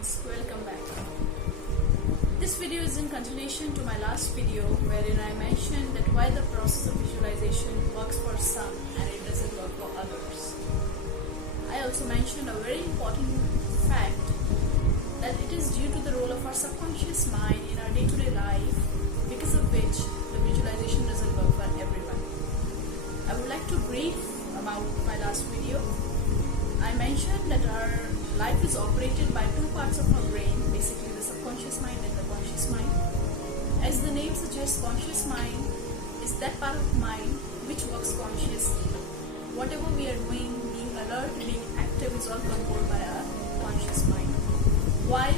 friends, welcome back. This video is in continuation to my last video wherein I mentioned that why the process of visualization works for some and it doesn't work for others. I also mentioned a very important fact that it is due to the role of our subconscious mind in our day-to-day life, because of which the visualization doesn't work for everyone. I would like to brief about my last video. I mentioned that our life is operated by two parts of our brain, basically the subconscious mind and the conscious mind. As the name suggests, conscious mind is that part of mind which works consciously. Whatever we are doing, being alert, being active, is all controlled by our conscious mind. While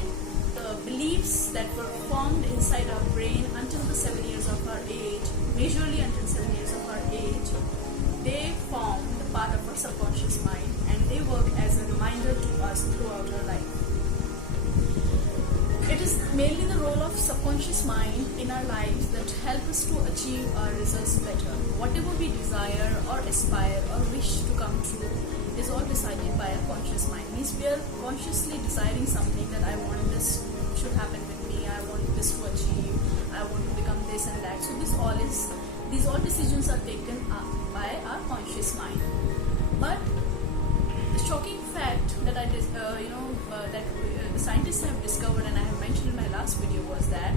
the beliefs that were formed inside our brain until the 7 years of our age, majorly until 7 years of our age, they form the part of our subconscious mind and they work as a reminder to us throughout our life. It is mainly the role of subconscious mind in our lives that help us to achieve our results better. Whatever we desire or aspire or wish to come true is all decided by our conscious mind. Means we are consciously desiring something, that I want this should happen with me, I want this to achieve, I want to become this and that. So these all decisions are taken up by our conscious mind. But the shocking fact that the scientists have discovered, and I have mentioned in my last video, was that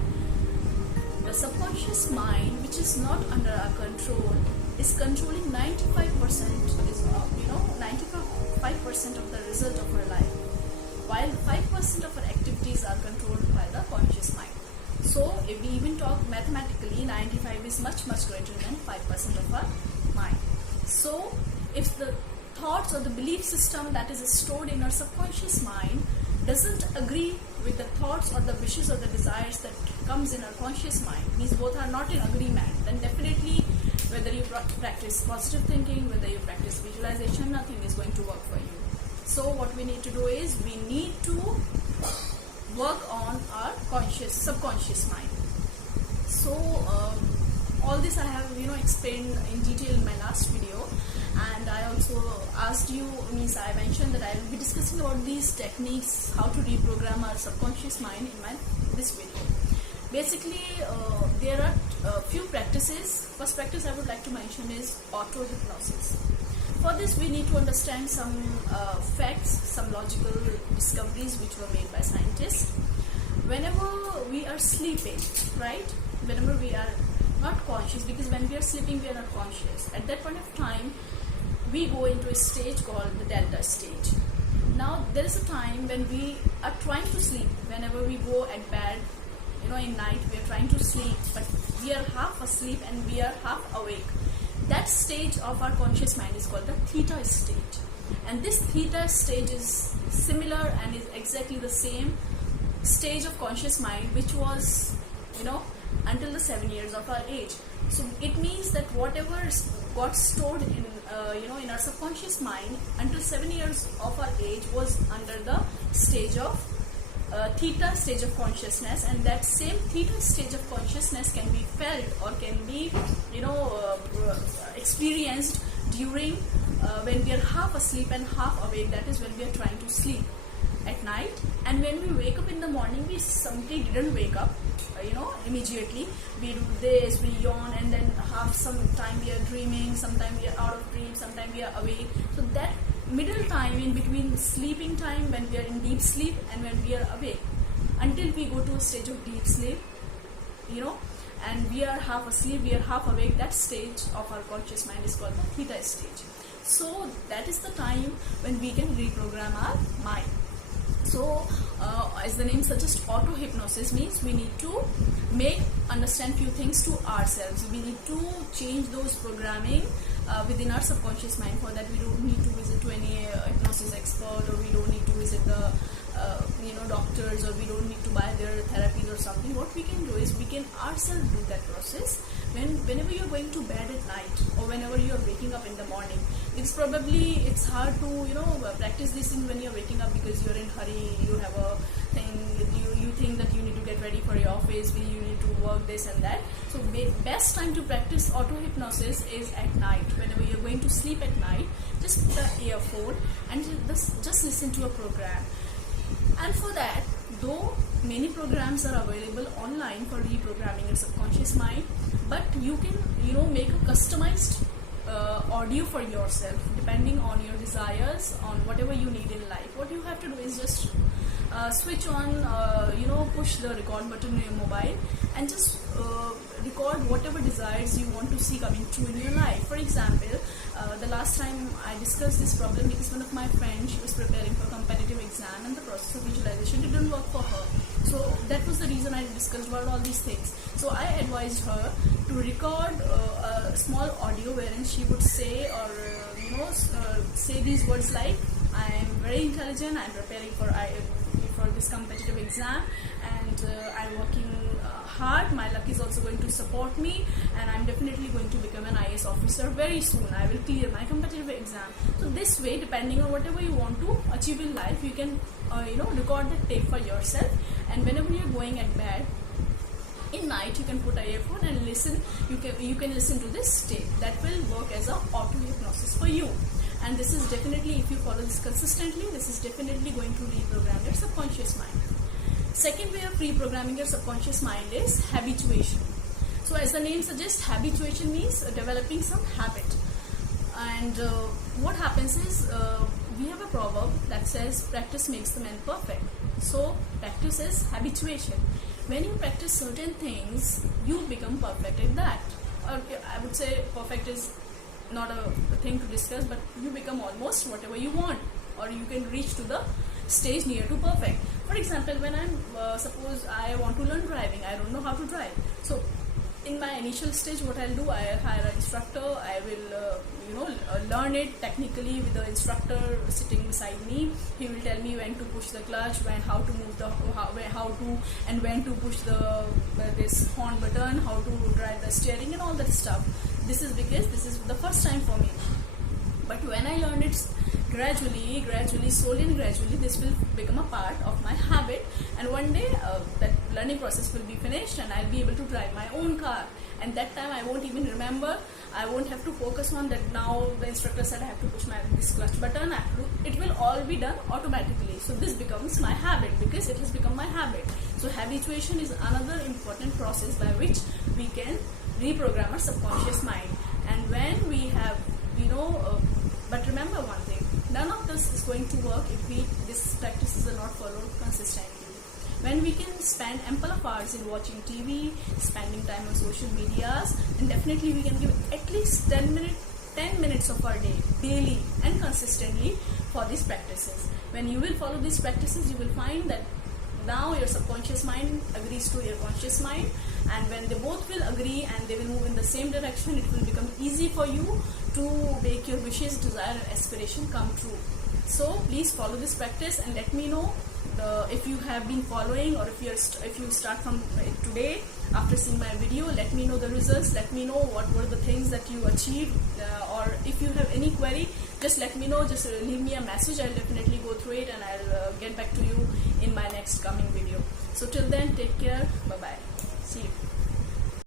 the subconscious mind, which is not under our control, is controlling 95% of the result of our life, while 5% of our activities are controlled by the conscious mind. So if we even talk mathematically, 95 is much greater than 5% of our mind. So if the thoughts or the belief system that is stored in our subconscious mind doesn't agree with the thoughts or the wishes or the desires that comes in our conscious mind, means both are not in agreement, then definitely whether you practice positive thinking, whether you practice visualization, nothing is going to work for you. So what we need to do is we need to work on our subconscious mind. So all this I have explained in detail in my last video, and I also asked you, I mentioned that I will be discussing about these techniques, how to reprogram our subconscious mind in this video. Basically, there are a few practices. First practice I would like to mention is auto-hypnosis. For this we need to understand some facts, some logical discoveries which were made by scientists. Whenever we are sleeping, right? Whenever we are not conscious, because when we are sleeping we are not conscious. At that point of time, we go into a stage called the delta stage. Now there is a time when we are trying to sleep. Whenever we go at bed, in night we are trying to sleep, but we are half asleep and we are half awake. That stage of our conscious mind is called the theta stage, and this theta stage is similar and is exactly the same stage of conscious mind which was until the 7 years of our age. So it means that whatever got stored in in our subconscious mind until 7 years of our age was under the stage of theta stage of consciousness, and that same theta stage of consciousness can be felt or can be experienced during when we are half asleep and half awake. That is when we are trying to sleep at night, and when we wake up in the morning, we simply didn't wake up immediately. We do this, we yawn, and then some time we are dreaming, sometimes we are out of dream, sometimes we are awake. So that middle time in between sleeping time, when we are in deep sleep and when we are awake, until we go to a stage of deep sleep, and we are half asleep, we are half awake, that stage of our conscious mind is called the theta stage. So that is the time when we can reprogram our mind. So as the name suggests, auto-hypnosis means we need to understand few things to ourselves. We need to change those programming within our subconscious mind. For that we don't need to visit to any hypnosis expert, or we don't need to visit the doctors, or we don't need to buy their therapies or something. What we can do is we can ourselves do that process whenever you're going to bed at night, or whenever you're waking up in the morning. It's hard to practice this thing when you're waking up, because you're in hurry, you have a thing, you think that you need to get ready for your office, you need to work this and that. So best time to practice auto-hypnosis is at night. Whenever you're going to sleep at night, just put the earphone and just listen to a program. And for that, Though many programs are available online for reprogramming your subconscious mind, but you can make a customized audio for yourself depending on your desires, on whatever you need in life. What you have to do is just switch on, push the record button on your mobile and just record whatever desires you want to see coming true in your life. For example, the last time I discussed this problem because one of my friends, she was preparing for a competitive exam and the process of visualization didn't work for her. So that was the reason I discussed about all these things. So I advised her to record a small audio wherein she would say or say these words like, I am very intelligent, I am preparing for this competitive exam, and I'm working hard. My luck is also going to support me, and I'm definitely going to become an IAS officer very soon. I will clear my competitive exam. So this way, depending on whatever you want to achieve in life, you can record the tape for yourself, and whenever you're going at bed in night, you can put a earphone and listen. You can listen to this tape. That will work as a auto hypnosis for you. And this is definitely, if you follow this consistently, this is definitely going to reprogram your subconscious mind. Second way of reprogramming your subconscious mind is habituation. So as the name suggests, habituation means developing some habit. And what happens is, we have a proverb that says practice makes the man perfect. So practice is habituation. When you practice certain things, you become perfect at that. Or I would say perfect is not a thing to discuss, but you become almost whatever you want, or you can reach to the stage near to perfect. For example, when I'm suppose I want to learn driving, I don't know how to drive. So in my initial stage, what I'll do, I'll hire an instructor. I will learn it technically with the instructor sitting beside me. He will tell me when to push the clutch, how to move and when to push this horn button, how to drive the steering and all that stuff. This is because this is the first time for me. But when I learn it gradually, slowly and gradually, this will become a part of my habit, and one day that learning process will be finished and I'll be able to drive my own car. And that time I won't even remember, I won't have to focus on that now the instructor said I have to push this clutch button. It will all be done automatically. So this becomes my habit because it has become my habit. So habituation is another important process by which we can reprogram our subconscious mind. And when we have but remember one thing, none of this is going to work if these practices are not followed consistently. When we can spend ample of hours in watching TV, spending time on social medias, and definitely we can give at least 10 minutes of our day, daily and consistently for these practices. When you will follow these practices, you will find that now your subconscious mind agrees to your conscious mind, and when they both will agree and they will move in the same direction, it will become easy for you to make your wishes, desire and aspiration come true. So please follow this practice and let me know if you have been following, or if you start from today after seeing my video. Let me know the results, let me know what were the things that you achieved, or if you have any query, just let me know, just leave me a message. I'll definitely go through it and I'll get back to you in my next coming video. So till then, take care, bye bye, see you.